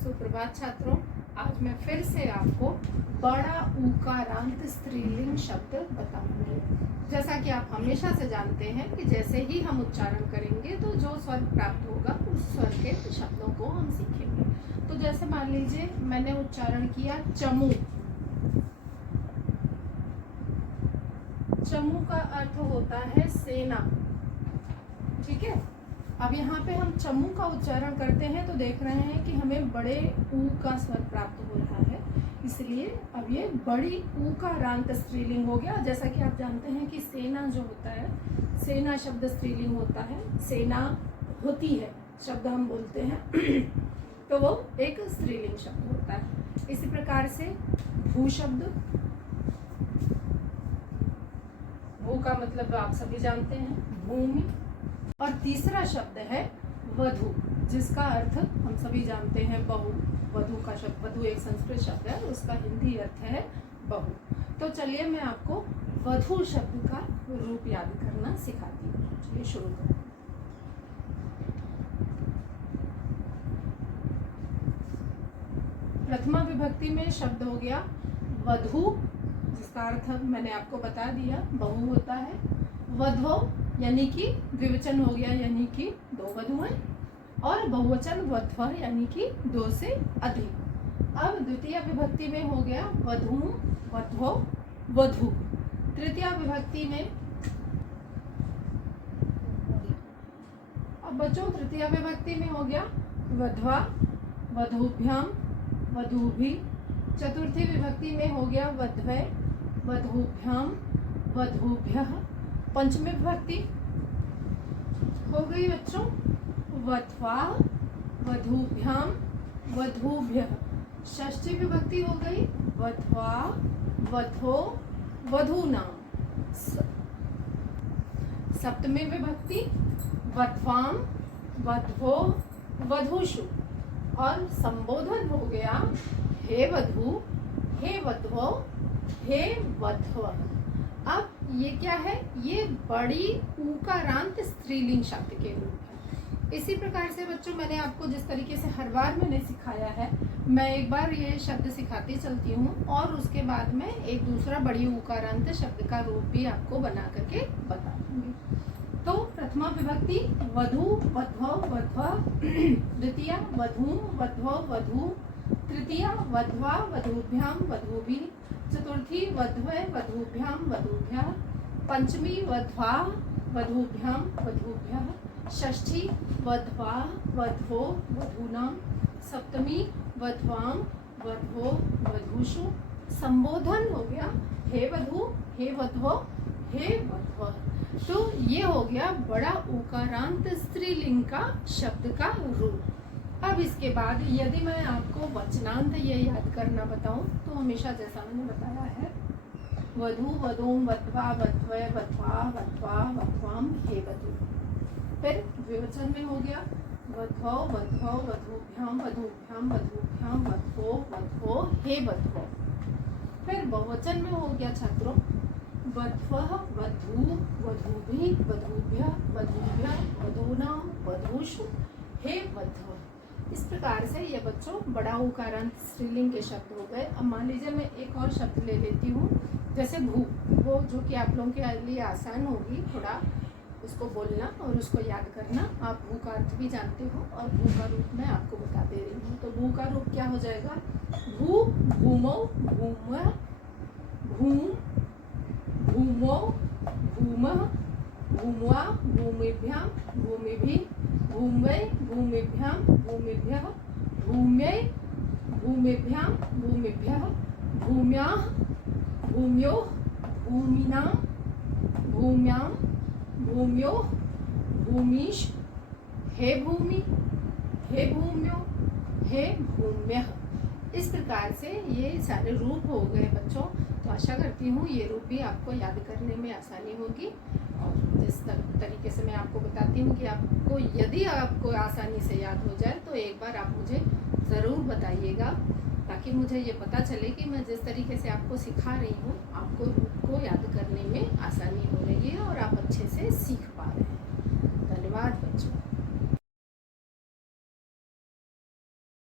सुप्रभात छात्रों, आज मैं फिर से आपको बड़ा ऊकारांत स्त्रीलिंग शब्द बताऊंगी। जैसा कि आप हमेशा से जानते हैं कि जैसे ही हम उच्चारण करेंगे तो जो स्वर प्राप्त होगा उस स्वर के शब्दों को हम सीखेंगे। तो जैसे मान लीजिए मैंने उच्चारण किया चमू। चमू का अर्थ होता है सेना, ठीक है। अब यहाँ पे हम चमू का उच्चारण करते हैं तो देख रहे हैं कि हमें बड़े ऊ का स्वर प्राप्त हो रहा है, इसलिए अब ये बड़ी ऊ का रांत स्त्रीलिंग हो गया। जैसा कि आप जानते हैं कि सेना जो होता है, सेना शब्द स्त्रीलिंग होता है, सेना होती है शब्द हम बोलते हैं तो वो एक स्त्रीलिंग शब्द होता है। इसी प्रकार से भू शब्द, भू का मतलब आप सभी जानते हैं भूमि। और तीसरा शब्द है वधु, जिसका अर्थ हम सभी जानते हैं बहू। वधु का शब्द, वधु एक संस्कृत शब्द है, उसका हिंदी अर्थ है बहू। तो चलिए मैं आपको वधु शब्द का रूप याद करना सिखाती हूँ। चलिए शुरू करें। प्रथमा विभक्ति में शब्द हो गया वधु, जिसका अर्थ मैंने आपको बता दिया, बहू होता है। वधो यानी कि द्विवचन हो गया, यानी कि दो वधुएं, और बहुवचन वध्व यानी कि दो से अधिक। अब द्वितीय विभक्ति में हो गया वधू, वध्वो, वधू। तृतीय विभक्ति में, अब बच्चों तृतीय विभक्ति में हो गया वध्वा, वधूभ्याम, वधूभि। चतुर्थी विभक्ति में हो गया वध्वै, वधूभ्याम, वधूभ्यः। पंचमी विभक्ति हो गई बच्चों वध्वा, वधूभ्याम, वधूभ्यः। षष्ठी विभक्ति हो गई वध्वा, वधो, वधूनाम। सप्तमी विभक्ति वध्वाम, वध्वो, वधूषु। और संबोधन हो गया हे वधू, हे वध्वो, हे वध्व। अब ये क्या है? ये बड़ी ऊकारांत स्त्रीलिंग शब्द के रूप है। इसी प्रकार से बच्चों मैंने आपको जिस तरीके से हर बार मैंने सिखाया है, मैं एक बार ये शब्द सिखाती चलती हूँ और उसके बाद में एक दूसरा बड़ी ऊकारांत शब्द का रूप भी आपको बना करके बता दूंगी। तो प्रथमा विभक्ति वधू, वध्वो, वध्वा। द्वितीय वधू, वध्वो, वधू। तृतीय वध्वा, वधूभ्याम, वधूभि। चतुर्थी वध्वै, वधूभ्याम, वधूभ्यः। पंचमी वध्वा, वधूभ्याम, वधूभ्यः। षष्ठी वध्वा, वध्वो, वधूनाम। सप्तमी वध्वाम, वध्वो, वधूषु। संबोधन हो गया हे वधू, हे वध्वो, हे वध्व। तो ये हो गया बड़ा ऊकारांत स्त्रीलिंग का शब्द का रूप। अब इसके बाद यदि मैं आपको वचनांत ये याद करना बताऊं तो हमेशा जैसा मैंने बताया है वधू, वधूम, वध्वा, वध्वै, वध्वा, वध्वा, वध्वाम, हे वधू। फिर द्विवचन में हो गया वध्वो, वध्वो, वधूभ्याम, वधूभ्याम, वधूभ्याम, वध्वो, वध्वो, हे वध्वो। फिर बहुवचन में हो गया छात्रों वध्वः, वधू, वधूभि, वधूभ्यः, वधूभ्यः, वधूनाम, वधूषु, हे वध्व। इस प्रकार से ये बच्चों बड़ा ऊकारांत स्त्रीलिंग के शब्द हो गए। अब मान लीजिए मैं एक और शब्द ले लेती हूँ, जैसे भू, वो जो कि आप लोगों के लिए आसान होगी थोड़ा उसको बोलना और उसको याद करना। आप भू का अर्थ भी जानते हो और भू का रूप मैं आपको बता दे रही हूँ। तो भू का रूप क्या हो जाएगा? भू, भूमौ, भूमः, भूम, भूमौ, भूमः, भूम्वा, भूमिभ्यां, भूमिभिः, भूम्वै, भूमिभ्यां, भूमिभ्यः, भूम्यै, भूमिभ्यां, भूमिभ्यः, भूम्याः, भूम्योः, भूमिनां, भूम्यां, भूम्योः, भूमीश, हे भूमि, हे भूम्यो, हे भूम्यः। इस प्रकार से ये सारे रूप हो गए बच्चों। तो आशा करती हूँ ये रूप भी आपको याद करने में आसानी होगी। और जिस तरीके से मैं आपको बताती हूँ कि आपको यदि आपको आसानी से याद हो जाए तो एक बार आप मुझे ज़रूर बताइएगा, ताकि मुझे ये पता चले कि मैं जिस तरीके से आपको सिखा रही हूँ आपको रूप को याद करने में आसानी हो रही है और आप अच्छे से सीख पा रहे हैं। धन्यवाद बच्चों।